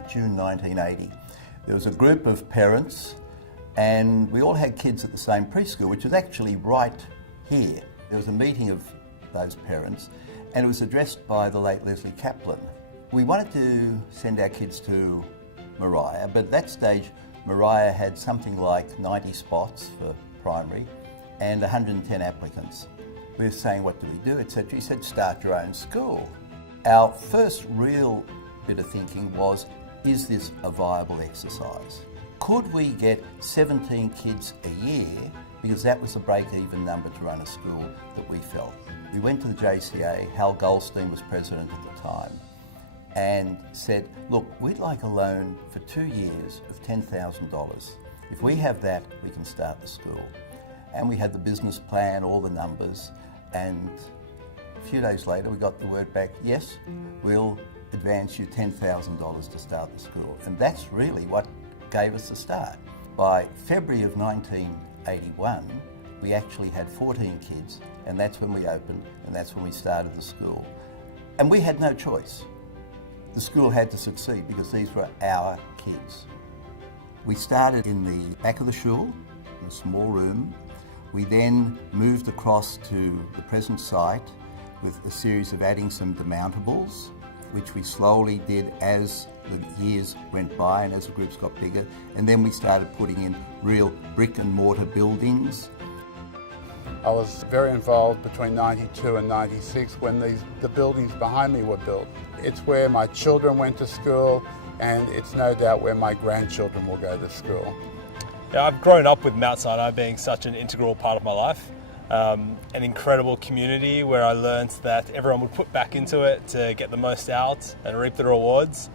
about June 1980. There was a group of parents and we all had kids at the same preschool, which was actually right here. There was a meeting of those parents and it was addressed by the late Leslie Kaplan. We wanted to send our kids to Maroubra, but at that stage Maroubra had something like 90 spots for primary and 110 applicants. We were saying, what do we do, etc. He said, start your own school. Our first real bit of thinking was, is this a viable exercise? Could we get 17 kids a year? Because that was the break-even number to run a school that we felt. We went to the JCA, Hal Goldstein was president at the time, and said, look, we'd like a loan for 2 years of $10,000. If we have that, we can start the school. And we had the business plan, all the numbers, and a few days later we got the word back, yes, we'll advance you $10,000 to start the school. And that's really what gave us the start. By February of 1981, we actually had 14 kids, and that's when we opened, and that's when we started the school. And we had no choice. The school had to succeed because these were our kids. We started in the back of the shul, in a small room. We then moved across to the present site with a series of adding some demountables, which we slowly did as the years went by and as the groups got bigger. And then we started putting in real brick and mortar buildings. I was very involved between 92 and 96 when the buildings behind me were built. It's where my children went to school, and it's no doubt where my grandchildren will go to school. Yeah, I've grown up with Mount Sinai being such an integral part of my life. An incredible community where I learned that everyone would put back into it to get the most out and reap the rewards.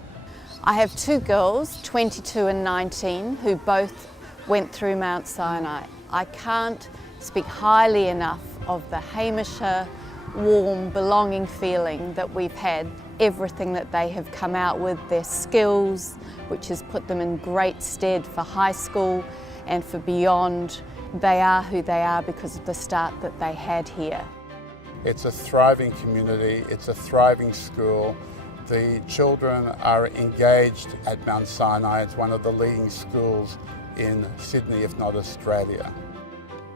I have two girls, 22 and 19, who both went through Mount Sinai. I can't speak highly enough of the Hamisher, warm, belonging feeling that we've had. Everything that they have come out with, their skills, which has put them in great stead for high school and for beyond. They are who they are because of the start that they had here. It's a thriving community, it's a thriving school. The children are engaged at Mount Sinai. It's one of the leading schools in Sydney, if not Australia.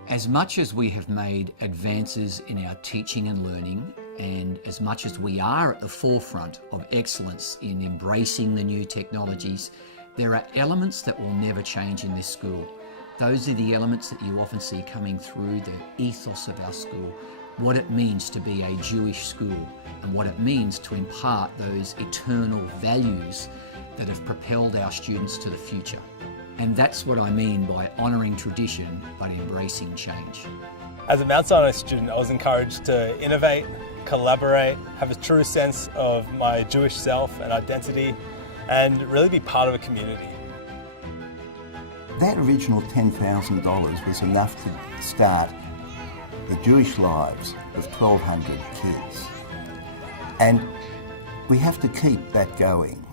As much as we have made advances in our teaching and learning, and as much as we are at the forefront of excellence in embracing the new technologies, there are elements that will never change in this school. Those are the elements that you often see coming through the ethos of our school, what it means to be a Jewish school, and what it means to impart those eternal values that have propelled our students to the future. And that's what I mean by honouring tradition but embracing change. As a Mount Sinai student, I was encouraged to innovate, collaborate, have a true sense of my Jewish self and identity, and really be part of a community. That original $10,000 was enough to start the Jewish lives of 1,200 kids. And we have to keep that going.